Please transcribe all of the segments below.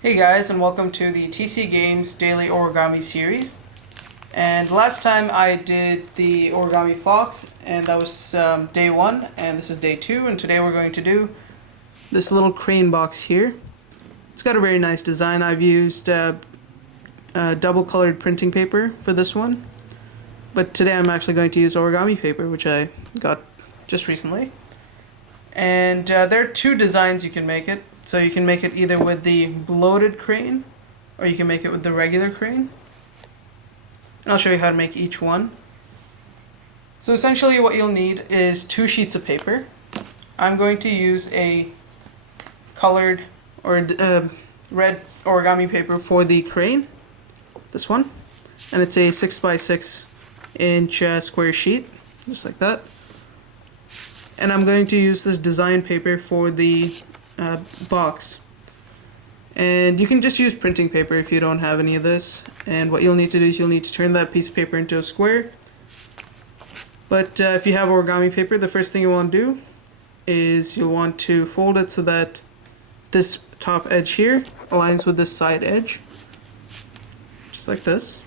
Hey guys, and welcome to the TC Games Daily Origami series. And last time I did the Origami Fox, and that was day 1, and this is day 2, and today we're going to do this little crane box here. It's got a very nice design. I've used double colored printing paper for this one, but today I'm actually going to use origami paper, which I got just recently. And there are two designs you can make it. So you can make it either with the bloated crane, or you can make it with the regular crane. And I'll show you how to make each one. So essentially what you'll need is 2 sheets of paper. I'm going to use a colored or red origami paper for the crane, this one. And it's a 6x6 inch square sheet, just like that. And I'm going to use this design paper for the box. And you can just use printing paper if you don't have any of this. And what you'll need to do is you'll need to turn that piece of paper into a square. But if you have origami paper, the first thing you want to do is you'll want to fold it so that this top edge here aligns with this side edge, just like this.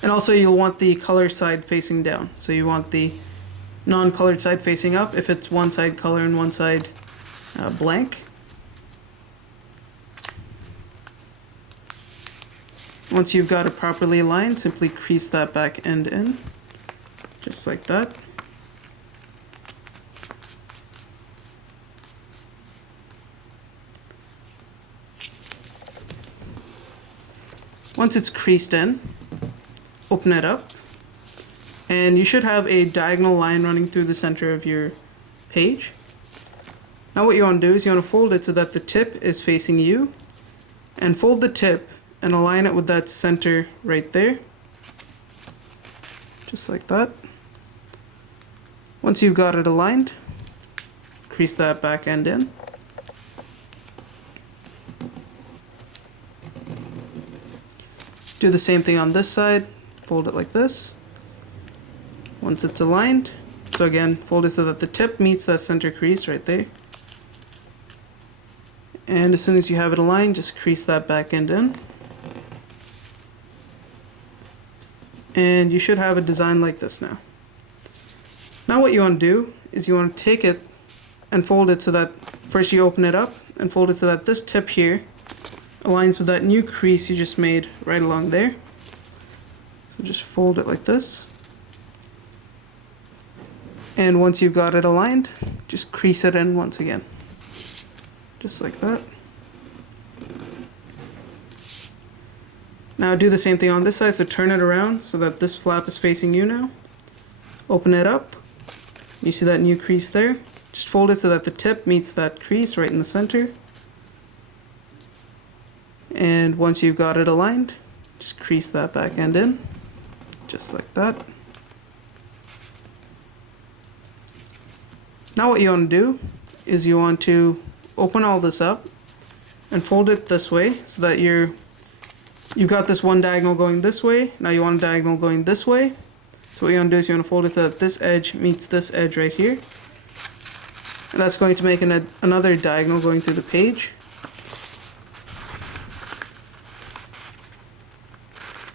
And also you'll want the color side facing down. So you want the non-colored side facing up if it's one side color and one side blank. Once you've got it properly aligned, simply crease that back end in, just like that. Once it's creased in, open it up. And you should have a diagonal line running through the center of your page. Now what you want to do is you want to fold it so that the tip is facing you, and fold the tip and align it with that center right there, just like that. Once you've got it aligned, crease that back end in. Do the same thing on this side, fold it like this. Once it's aligned, so again, fold it so that the tip meets that center crease right there. And as soon as you have it aligned, just crease that back end in. And you should have a design like this now. Now what you want to do is you want to take it and fold it so that first you open it up and fold it so that this tip here aligns with that new crease you just made right along there. So just fold it like this. And once you've got it aligned, just crease it in once again, just like that. Now do the same thing on this side, so turn it around so that this flap is facing you now. Open it up, you see that new crease there? Just fold it so that the tip meets that crease right in the center. And once you've got it aligned, just crease that back end in, just like that. Now what you want to do is you want to open all this up and fold it this way so that you've got this one diagonal going this way. Now you want a diagonal going this way. So what you want to do is you want to fold it so that this edge meets this edge right here. And that's going to make another diagonal going through the page.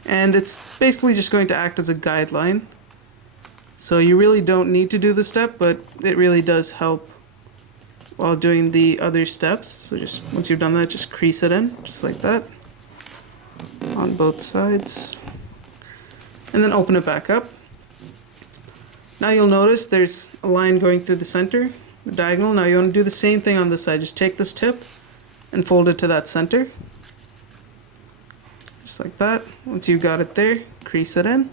And it's basically just going to act as a guideline. So you really don't need to do the step, but it really does help while doing the other steps. So just once you've done that, just crease it in, just like that, on both sides. And then open it back up. Now you'll notice there's a line going through the center, the diagonal. Now you want to do the same thing on this side. Just take this tip and fold it to that center, just like that. Once you've got it there, crease it in.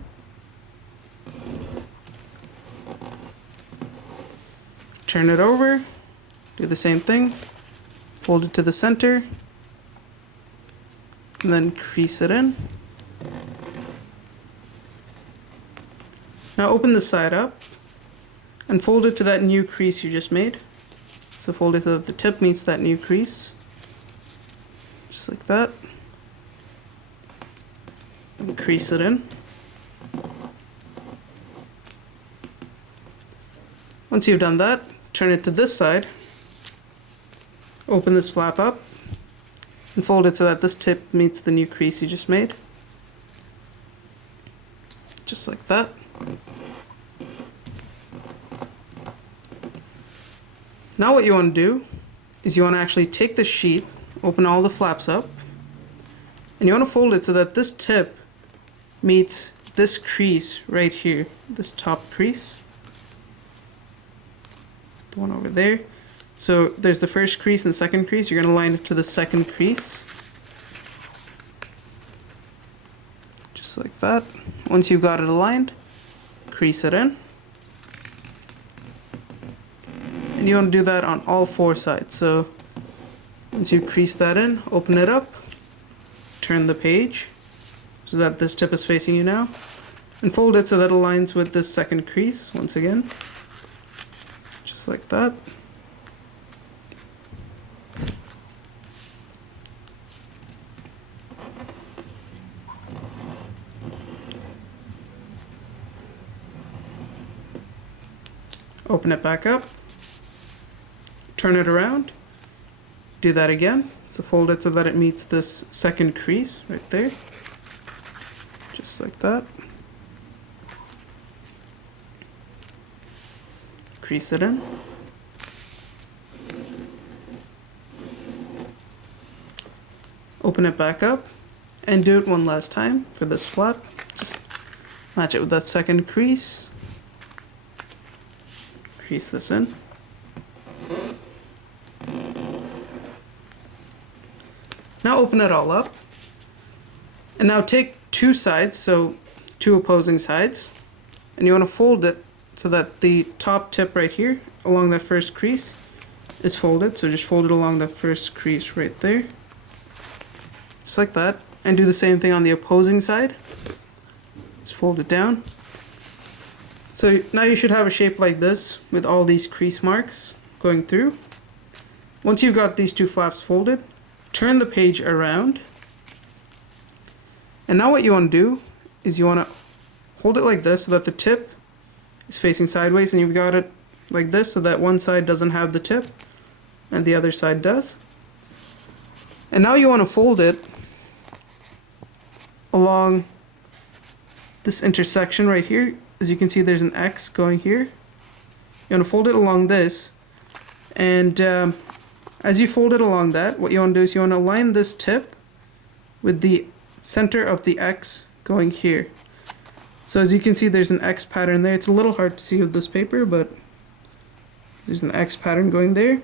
Turn it over, do the same thing, fold it to the center, and then crease it in. Now open the side up and fold it to that new crease you just made. So fold it so that the tip meets that new crease, just like that, and crease it in. Once you've done that, turn it to this side Open this flap up and fold it so that this tip meets the new crease you just made. Just like that. Now what you want to do is you want to actually take the sheet, open all the flaps up, and you want to fold it so that this tip meets this crease right here, this top crease. The one over there. So there's the first crease and second crease. You're going to line it to the second crease. Just like that. Once you've got it aligned, crease it in. And you want to do that on all four sides. So once you crease that in, open it up, turn the page so that this tip is facing you now, and fold it so that it aligns with this second crease once again. Just like that. Open it back up, turn it around, do that again. So fold it so that it meets this second crease right there. Just like that. Crease it in. Open it back up and do it one last time for this flap. Just match it with that second crease. Crease this in. Now open it all up. And now take two sides, so two opposing sides, and you want to fold it so that the top tip right here along that first crease is folded. So just fold it along that first crease right there. Just like that. And do the same thing on the opposing side. Just fold it down. So now you should have a shape like this with all these crease marks going through. Once you've got these two flaps folded, turn the page around. And now what you want to do is you want to hold it like this so that the tip is facing sideways, and you've got it like this so that one side doesn't have the tip and the other side does. And now you want to fold it along this intersection right here. As you can see, there's an X going here. You want to fold it along this, and as you fold it along that, what you want to do is you want to align this tip with the center of the X going here. So as you can see, there's an X pattern there. It's a little hard to see with this paper, but there's an X pattern going there.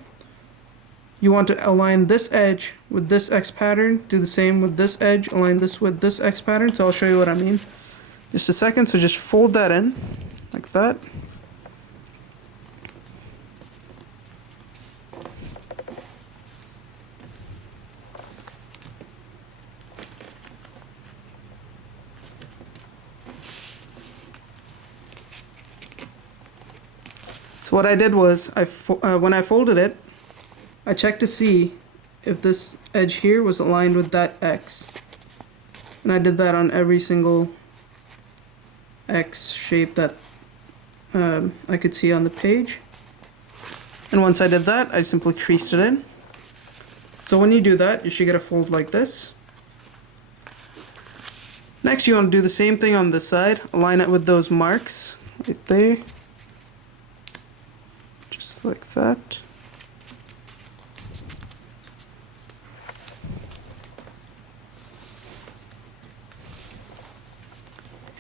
You want to align this edge with this X pattern, do the same with this edge, align this with this X pattern. So I'll show you what I mean just a second. So just fold that in like that. So what I did was, when I folded it, I checked to see if this edge here was aligned with that X. And I did that on every single X shape that I could see on the page. And once I did that, I simply creased it in. So when you do that, you should get a fold like this. Next, you want to do the same thing on this side. Align it with those marks right there. Just like that.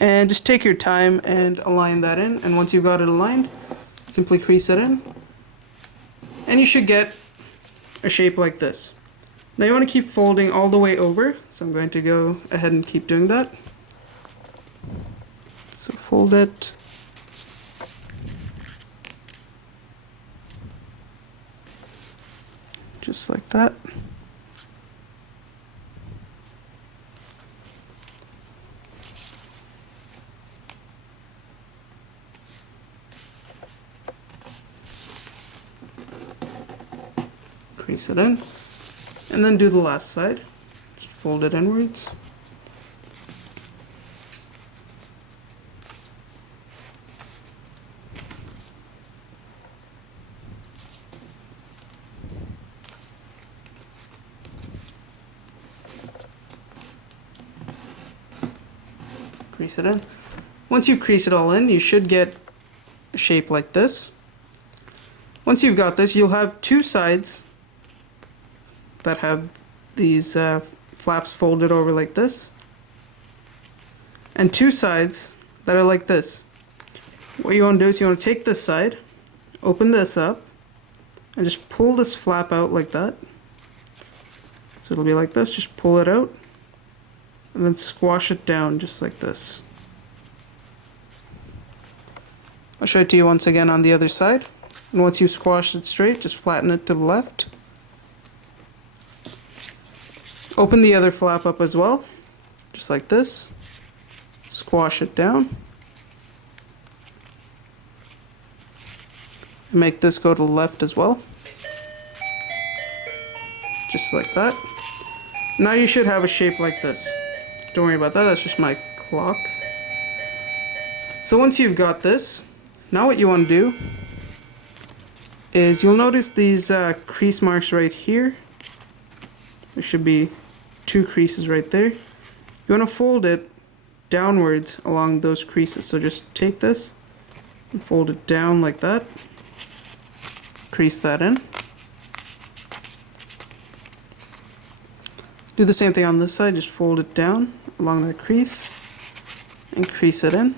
And just take your time and align that in. And once you've got it aligned, simply crease it in. And you should get a shape like this. Now you want to keep folding all the way over. So I'm going to go ahead and keep doing that. So fold it. Just like that. Crease it in, and then do the last side. Just fold it inwards. Crease it in. Once you crease it all in, you should get a shape like this. Once you've got this, you'll have two sides that have these flaps folded over like this, and two sides that are like this. What you want to do is you want to take this side, open this up, and just pull this flap out like that. So it'll be like this, just pull it out, and then squash it down just like this. I'll show it to you once again on the other side. And once you squash it straight, just flatten it to the left. Open the other flap up as well, just like this. Squash it down. And make this go to the left as well. Just like that. Now you should have a shape like this. Don't worry about that, that's just my clock. So once you've got this, now what you want to do is you'll notice these crease marks right here. There should be two creases right there. You want to fold it downwards along those creases. So just take this and fold it down like that. Crease that in. Do the same thing on this side, just fold it down along that crease and crease it in.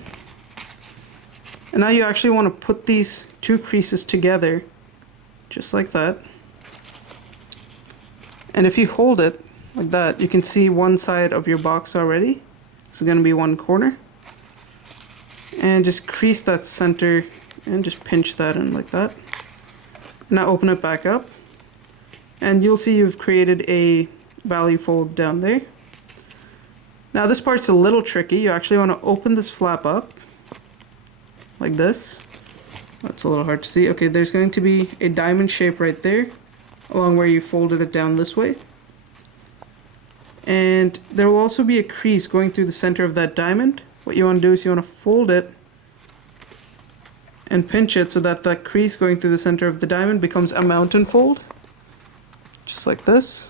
And now you actually want to put these two creases together just like that. And if you hold it like that, you can see one side of your box already. This is going to be one corner. And just crease that center and just pinch that in like that. Now open it back up. And you'll see you've created a value fold down there. Now this part's a little tricky. You actually want to open this flap up like this. That's a little hard to see. Okay, there's going to be a diamond shape right there along where you folded it down this way. And there will also be a crease going through the center of that diamond. What you want to do is you want to fold it and pinch it so that that crease going through the center of the diamond becomes a mountain fold. Just like this.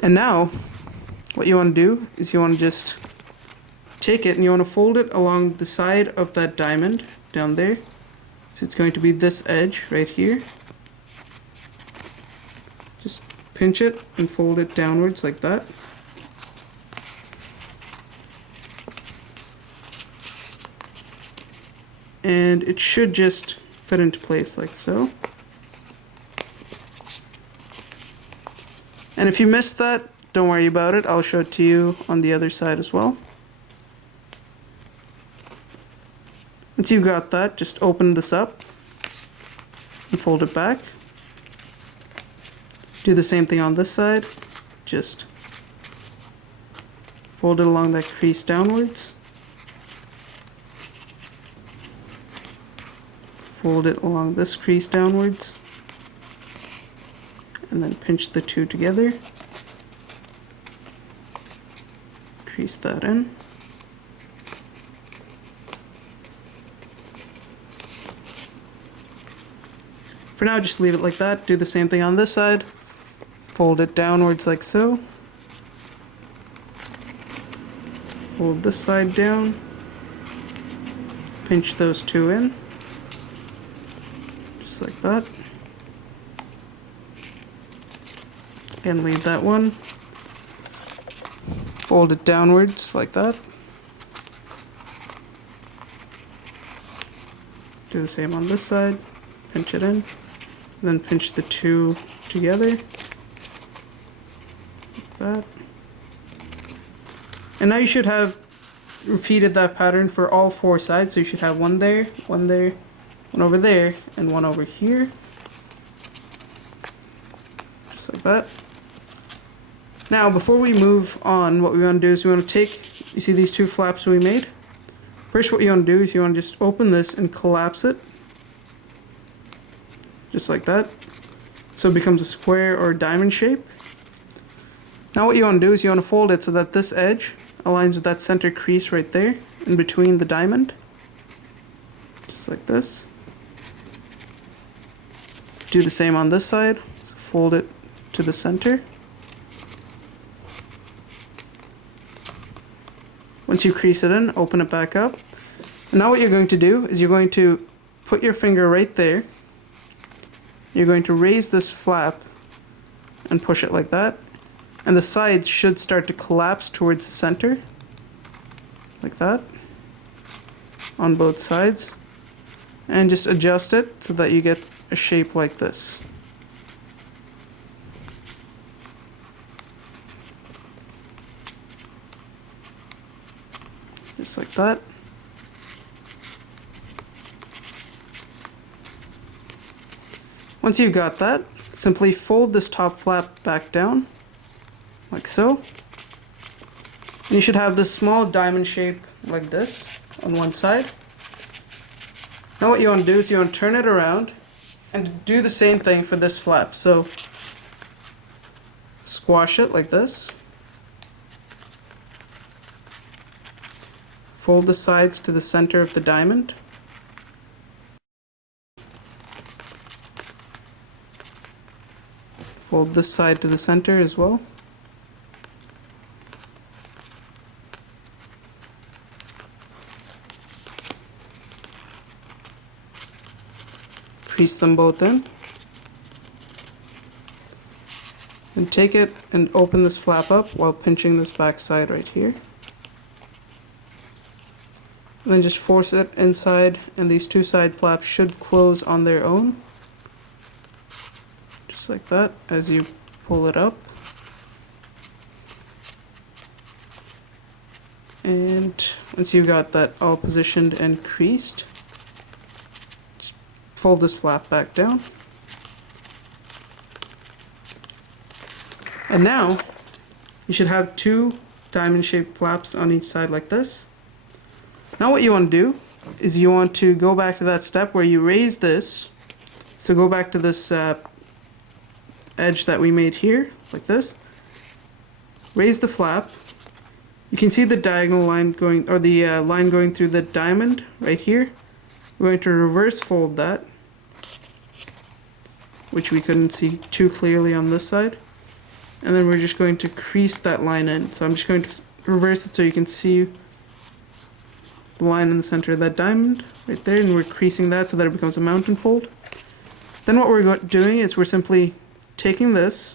And now, what you want to do is you want to just take it and you want to fold it along the side of that diamond down there. So it's going to be this edge right here. Just pinch it and fold it downwards like that. And it should just fit into place like so. And if you missed that, don't worry about it. I'll show it to you on the other side as well. Once you've got that, just open this up and fold it back. Do the same thing on this side. Just fold it along that crease downwards. Fold it along this crease downwards. And then pinch the two together. Crease that in. For now, just leave it like that. Do the same thing on this side. Fold it downwards like so. Fold this side down. Pinch those two in. Just like that. Again, leave that one. Fold it downwards like that. Do the same on this side. Pinch it in. Then pinch the two together. Like that. And now you should have repeated that pattern for all four sides. So you should have one there, one over there, and one over here. Just like that. Now, before we move on, what we want to do is we want to take, you see these two flaps we made? First, what you want to do is you want to just open this and collapse it. Just like that. So it becomes a square or a diamond shape. Now what you want to do is you want to fold it so that this edge aligns with that center crease right there in between the diamond. Just like this. Do the same on this side. So fold it to the center. Once you crease it in, open it back up. And now what you're going to do is you're going to put your finger right there. You're going to raise this flap and push it like that. And the sides should start to collapse towards the center. Like that. On both sides. And just adjust it so that you get a shape like this. Just like that. Once you've got that, simply fold this top flap back down, like so. And you should have this small diamond shape like this on one side. Now what you want to do is you want to turn it around and do the same thing for this flap. So squash it like this. Fold the sides to the center of the diamond. Fold this side to the center as well. Crease them both in. And take it and open this flap up while pinching this back side right here. And then just force it inside, and these two side flaps should close on their own. Just like that as you pull it up. And once you've got that all positioned and creased, just fold this flap back down. And now you should have two diamond shaped flaps on each side like this. Now what you want to do is you want to go back to that step where you raise this. So go back to this edge that we made here, like this. Raise the flap. You can see the diagonal line going, or the line going through the diamond right here. We're going to reverse fold that, which we couldn't see too clearly on this side. And then we're just going to crease that line in. So I'm just going to reverse it so you can see the line in the center of that diamond right there, and we're creasing that so that it becomes a mountain fold. Then what we're doing is we're simply taking this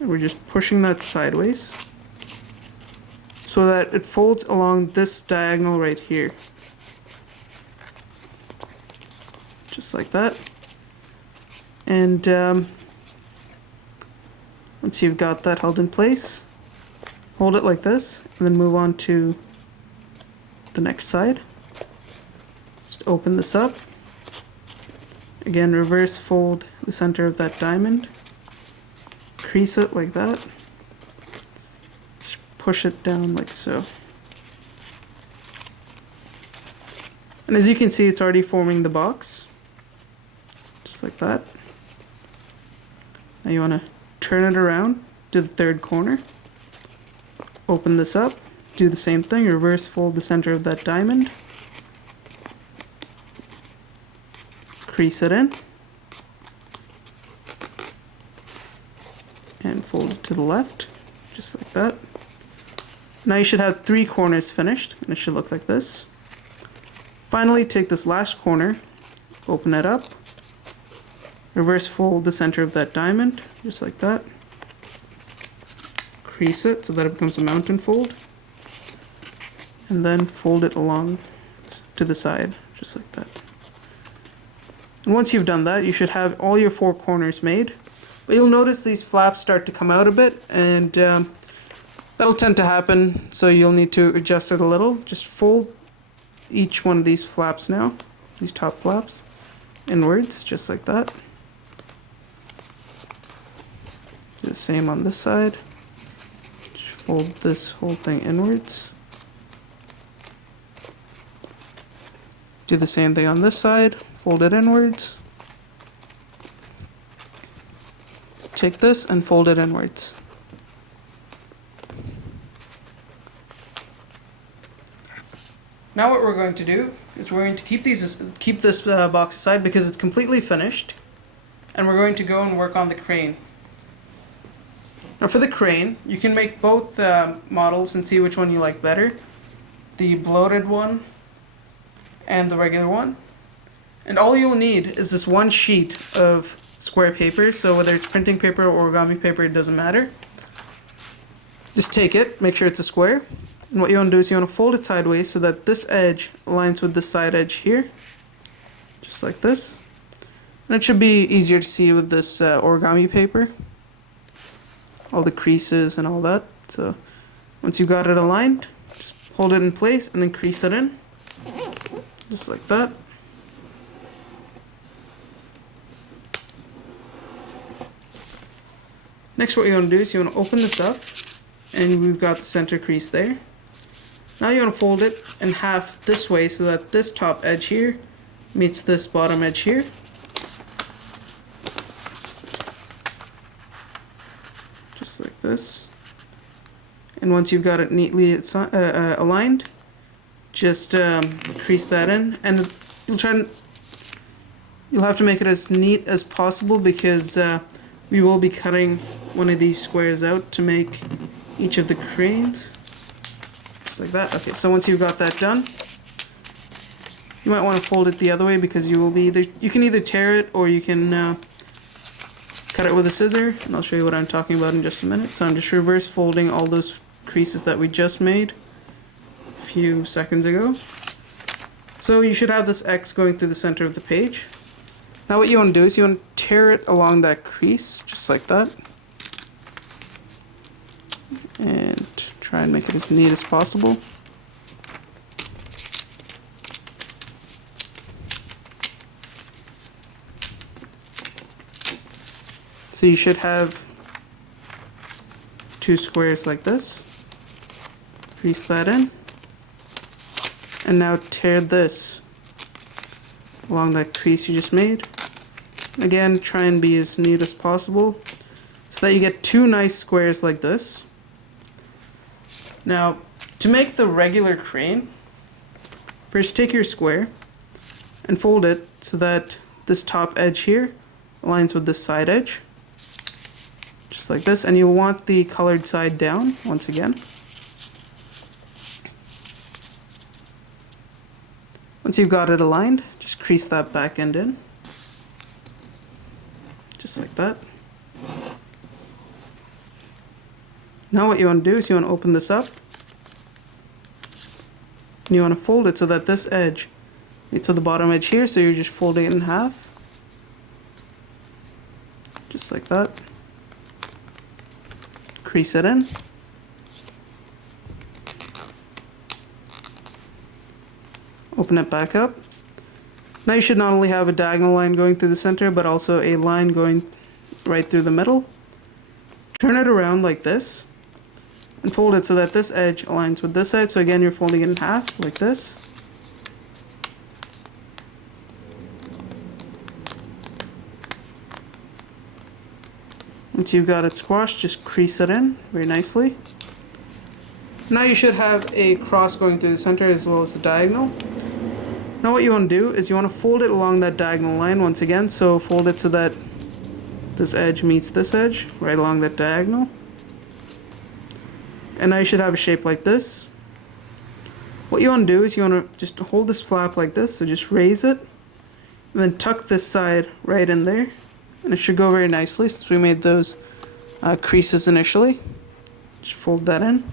and we're just pushing that sideways so that it folds along this diagonal right here. Just like that. And once you've got that held in place, hold it like this and then move on to the next side. Just open this up. Again, reverse fold the center of that diamond. Crease it like that. Just push it down like so. And as you can see, it's already forming the box. Just like that. Now you want to turn it around to the third corner. Open this up. Do the same thing, reverse fold the center of that diamond. Crease it in. And fold it to the left, just like that. Now you should have 3 corners finished, and it should look like this. Finally, take this last corner, open it up, reverse fold the center of that diamond, just like that. Crease it so that it becomes a mountain fold. And then fold it along to the side, just like that. And once you've done that, you should have all your 4 corners made. But you'll notice these flaps start to come out a bit, and that'll tend to happen, so you'll need to adjust it a little. Just fold each one of these flaps now, these top flaps, inwards, just like that. Do the same on this side. Just fold this whole thing inwards. Do the same thing on this side, fold it inwards. Take this and fold it inwards. Now what we're going to do is we're going to keep this box aside because it's completely finished, and we're going to go and work on the crane. Now for the crane, you can make both models and see which one you like better. The bloated one and the regular one. And all you'll need is this one sheet of square paper, so whether it's printing paper or origami paper, it doesn't matter. Just take it, make sure it's a square, and what you want to do is you want to fold it sideways so that this edge aligns with this side edge here, just like this. And it should be easier to see with this origami paper, all the creases and all that. So once you've got it aligned, just hold it in place and then crease it in, just like that. Next, what you want to do is you want to open this up, and we've got the center crease there. Now you want to fold it in half this way so that this top edge here meets this bottom edge here. Just like this. And once you've got it neatly aligned, just crease that in, and you'll have to make it as neat as possible because we will be cutting one of these squares out to make each of the cranes. Just like that. Okay, so once you've got that done, you might want to fold it the other way because you can either tear it or you can cut it with a scissor, and I'll show you what I'm talking about in just a minute. So I'm just reverse folding all those creases that we just made a few seconds ago. So you should have this X going through the center of the page. Now what you want to do is you want to tear it along that crease, just like that. And try and make it as neat as possible. So you should have two squares like this. Crease that in. And now tear this along that crease you just made. Again, try and be as neat as possible so that you get two nice squares like this. Now, to make the regular crane, first take your square and fold it so that this top edge here aligns with this side edge. Just like this, and you'll want the colored side down once again. Once you've got it aligned, just crease that back end in. Just like that. Now what you want to do is you want to open this up. And you want to fold it so that this edge meets with the bottom edge here, so you're just folding it in half. Just like that. Crease it in. Open it back up. Now you should not only have a diagonal line going through the center, but also a line going right through the middle. Turn it around like this, and fold it so that this edge aligns with this edge. So again, you're folding it in half, like this. Once you've got it squashed, just crease it in very nicely. Now you should have a cross going through the center as well as the diagonal. Now what you want to do is you want to fold it along that diagonal line once again. So fold it so that this edge meets this edge, right along that diagonal. And now you should have a shape like this. What you want to do is you want to just hold this flap like this, so just raise it, and then tuck this side right in there. And it should go very nicely since we made those creases initially. Just fold that in.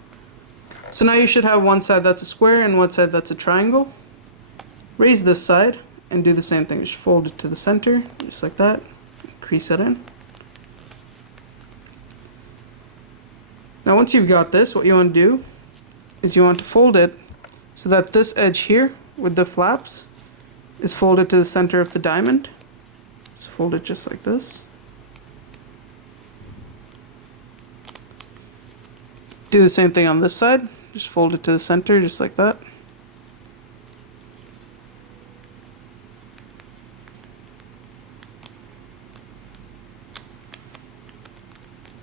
So now you should have one side that's a square and one side that's a triangle. Raise this side and do the same thing. Just fold it to the center, just like that. Crease it in. Now once you've got this, what you want to do is you want to fold it so that this edge here with the flaps is folded to the center of the diamond. So fold it just like this. Do the same thing on this side. Just fold it to the center just like that.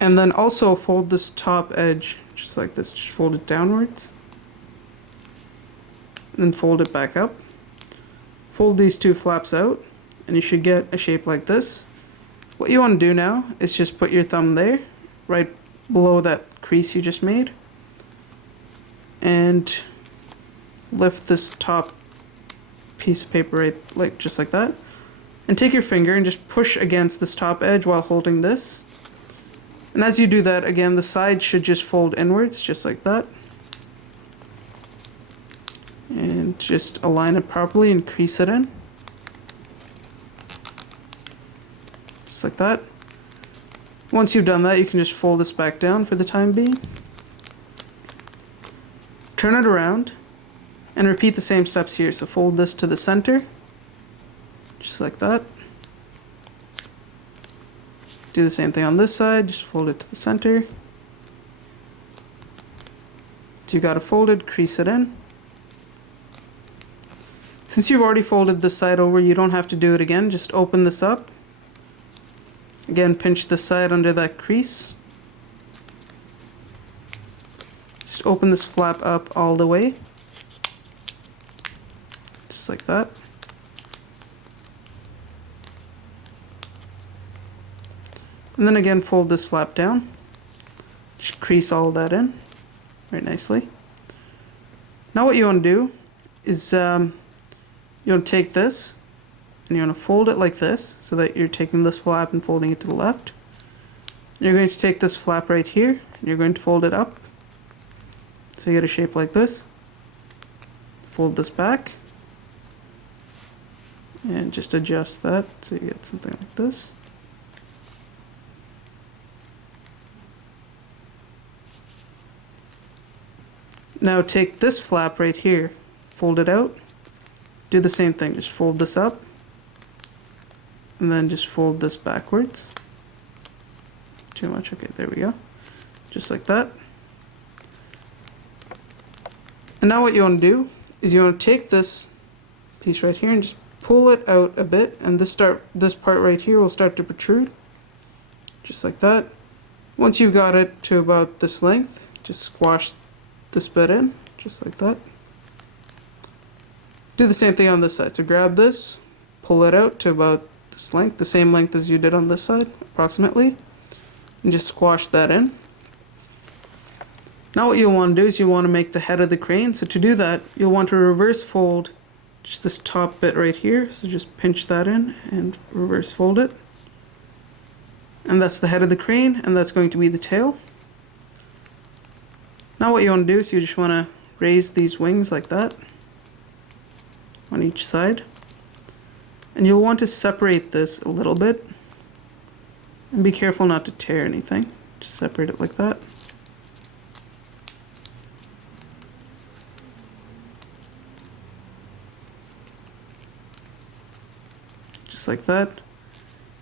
And then also fold this top edge just like this. Just fold it downwards. And then fold it back up. Fold these two flaps out, and you should get a shape like this. What you want to do now is just put your thumb there, right below that crease you just made. And lift this top piece of paper right, just like that. And take your finger and just push against this top edge while holding this. And as you do that, again, the side should just fold inwards, just like that. And just align it properly and crease it in. Just like that. Once you've done that, you can just fold this back down for the time being. Turn it around and repeat the same steps here. So fold this to the center, just like that. Do the same thing on this side, just fold it to the center. So you got it folded, crease it in. Since you've already folded this side over, you don't have to do it again. Just open this up. Again, pinch the side under that crease. Just open this flap up all the way. Just like that. And then again, fold this flap down. Just crease all that in very nicely. Now what you want to do is you want to take this and you want to fold it like this so that you're taking this flap and folding it to the left. You're going to take this flap right here and you're going to fold it up so you get a shape like this. Fold this back and just adjust that so you get something like this. Now take this flap right here, fold it out, do the same thing, just fold this up, and then just fold this backwards. Too much, okay, there we go. Just like that. And now what you want to do is you want to take this piece right here and just pull it out a bit, and this part right here will start to protrude, just like that. Once you've got it to about this length, just squash this bit in, just like that. Do the same thing on this side. So grab this, pull it out to about this length, the same length as you did on this side, approximately, and just squash that in. Now what you'll want to do is you want to make the head of the crane. So to do that, you'll want to reverse fold just this top bit right here. So just pinch that in and reverse fold it. And that's the head of the crane, and that's going to be the tail. Now what you want to do is you just want to raise these wings like that on each side. And you'll want to separate this a little bit. And be careful not to tear anything. Just separate it like that. Just like that.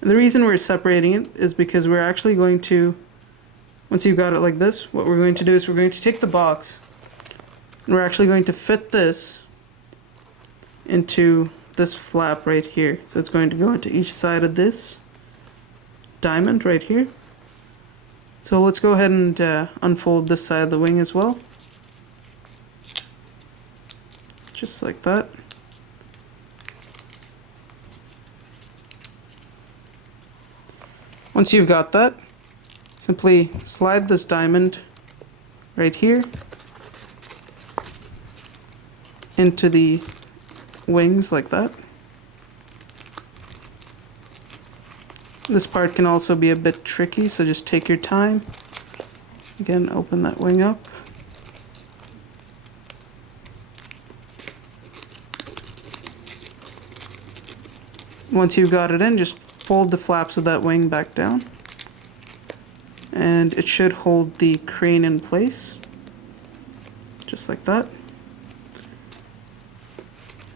And the reason we're separating it is because we're actually going to, once you've got it like this, what we're going to do is we're going to take the box and we're actually going to fit this into this flap right here. So it's going to go into each side of this diamond right here. So let's go ahead and unfold this side of the wing as well. Just like that. Once you've got that, simply slide this diamond right here into the wings like that. This part can also be a bit tricky, so just take your time. Again, open that wing up. Once you've got it in, just fold the flaps of that wing back down. And it should hold the crane in place. Just like that.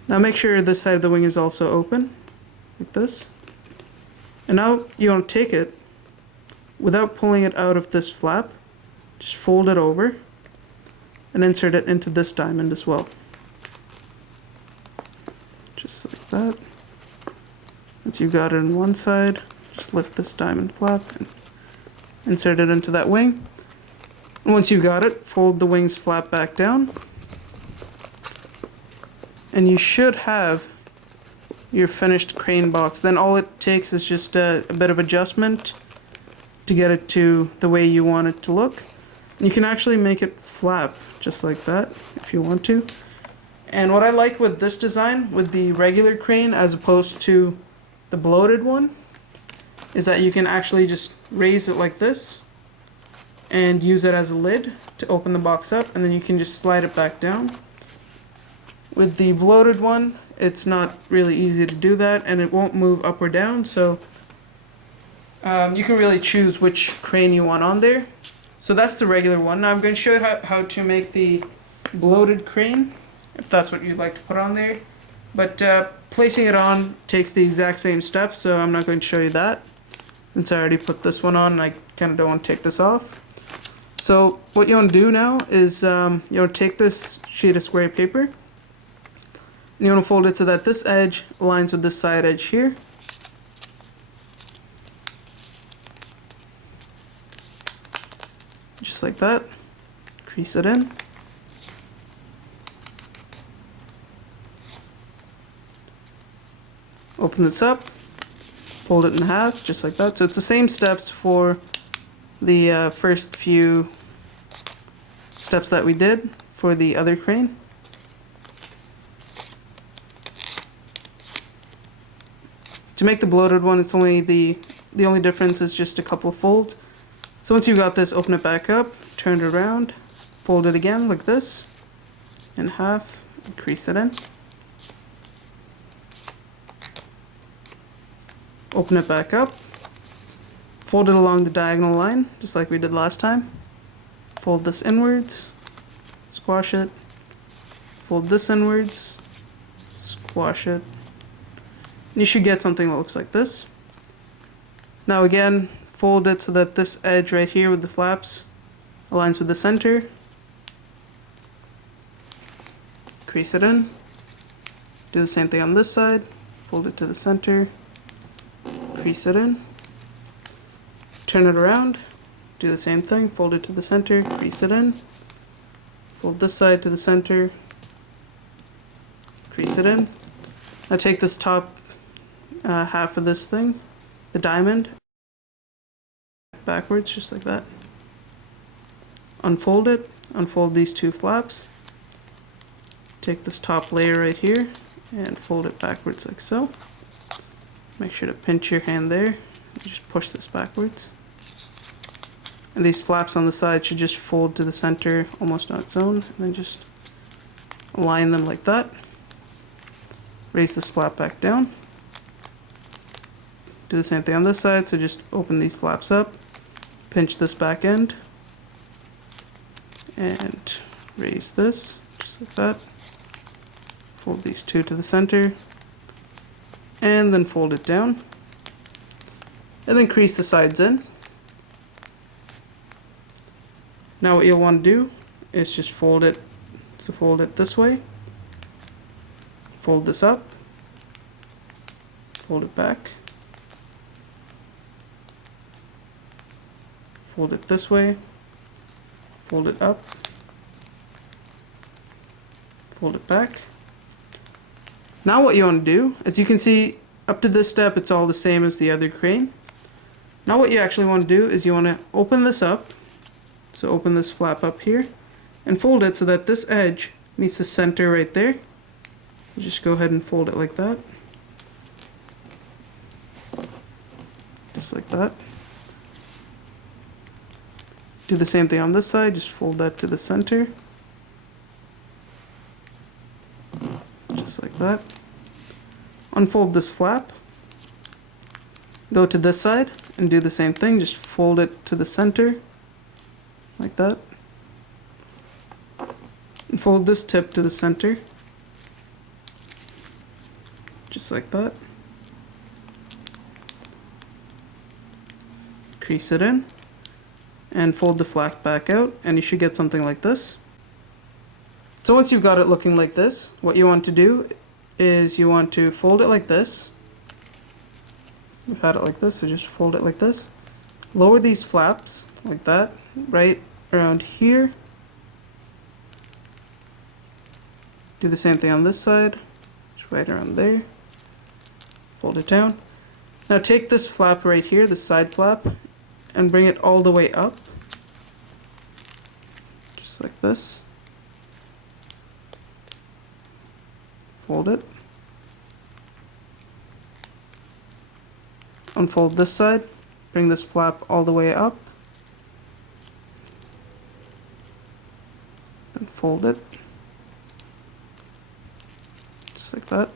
Now make sure this side of the wing is also open, like this. And now you want to take it, without pulling it out of this flap, just fold it over and insert it into this diamond as well. Just like that. Once you've got it on one side, just lift this diamond flap and insert it into that wing. And once you've got it, fold the wings flap back down. And you should have your finished crane box. Then all it takes is just a bit of adjustment to get it to the way you want it to look. And you can actually make it flap just like that if you want to. And what I like with this design, with the regular crane as opposed to the bloated one, is that you can actually just raise it like this and use it as a lid to open the box up, and then you can just slide it back down. With the bloated one, it's not really easy to do that, and it won't move up or down, so you can really choose which crane you want on there. So that's the regular one. Now I'm going to show you how to make the bloated crane, if that's what you'd like to put on there. But placing it on takes the exact same steps, so I'm not going to show you that, since I already put this one on and I kind of don't want to take this off. So what you want to do now is you want to take this sheet of square paper, and you want to fold it so that this edge aligns with this side edge here. Just like that. Crease it in. Open this up. Fold it in half, just like that. So it's the same steps for the first few steps that we did for the other crane. To make the bloated one, it's only the only difference is just a couple of folds. So once you've got this, open it back up, turn it around, fold it again like this, in half, and crease it in. Open it back up, fold it along the diagonal line, just like we did last time. Fold this inwards, squash it, fold this inwards, squash it. You should get something that looks like this. Now again, fold it so that this edge right here with the flaps aligns with the center. Crease it in. Do the same thing on this side. Fold it to the center. Crease it in. Turn it around. Do the same thing. Fold it to the center. Crease it in. Fold this side to the center. Crease it in. Now take this top half of this thing, the diamond, backwards, just like that. Unfold it, unfold these two flaps. Take this top layer right here and fold it backwards like so. Make sure to pinch your hand there and just push this backwards. And these flaps on the side should just fold to the center almost on its own, and then just align them like that. Raise this flap back down. Do the same thing on this side, so just open these flaps up, pinch this back end, and raise this, just like that. Fold these two to the center, and then fold it down. And then crease the sides in. Now what you'll want to do is just fold it, so fold it this way, fold this up, fold it back, fold it this way, fold it up, fold it back. Now what you want to do, as you can see, up to this step it's all the same as the other crane. Now what you actually want to do is you want to open this up, so open this flap up here, and fold it so that this edge meets the center right there. Just go ahead and fold it like that. Just like that. Do the same thing on this side, just fold that to the center. Just like that. Unfold this flap. Go to this side and do the same thing, just fold it to the center, like that. And fold this tip to the center, just like that. Crease it in, and fold the flap back out, and you should get something like this. So once you've got it looking like this, what you want to do is you want to fold it like this. We've had it like this, so just fold it like this. Lower these flaps like that, right around here. Do the same thing on this side, just right around there. Fold it down. Now take this flap right here, the side flap, and bring it all the way up. Just like this. Fold it. Unfold this side. Bring this flap all the way up. And fold it. Just like that.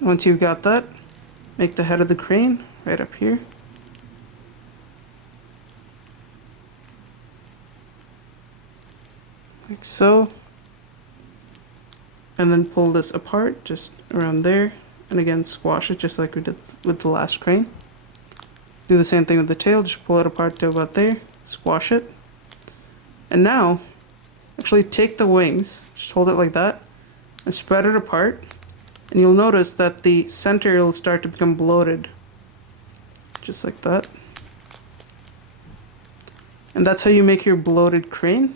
Once you've got that, make the head of the crane right up here. Like so. And then pull this apart just around there. And again, squash it just like we did with the last crane. Do the same thing with the tail, just pull it apart to about there, squash it. And now, actually take the wings, just hold it like that, and spread it apart. And you'll notice that the center will start to become bloated. Just like that. And that's how you make your bloated crane.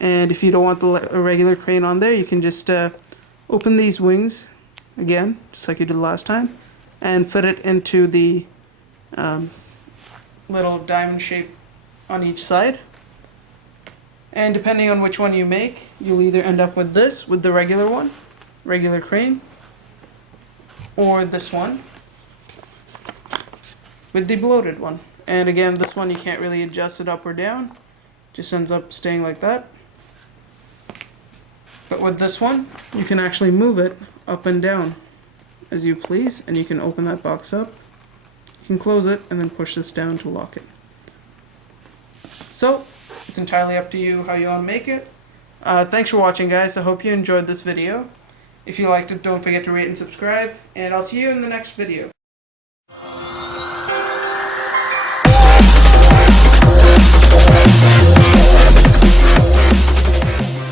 And if you don't want the regular crane on there, you can just open these wings again, just like you did last time, and fit it into the little diamond shape on each side. And depending on which one you make, you'll either end up with this, with the regular one, regular crane, or this one with the bloated one. And again, this one you can't really adjust it up or down, just ends up staying like that. But with this one, you can actually move it up and down as you please, and you can open that box up, you can close it, and then push this down to lock it. So, it's entirely up to you how you want to make it. Thanks for watching, guys. I hope you enjoyed this video. If you liked it, don't forget to rate and subscribe, and I'll see you in the next video.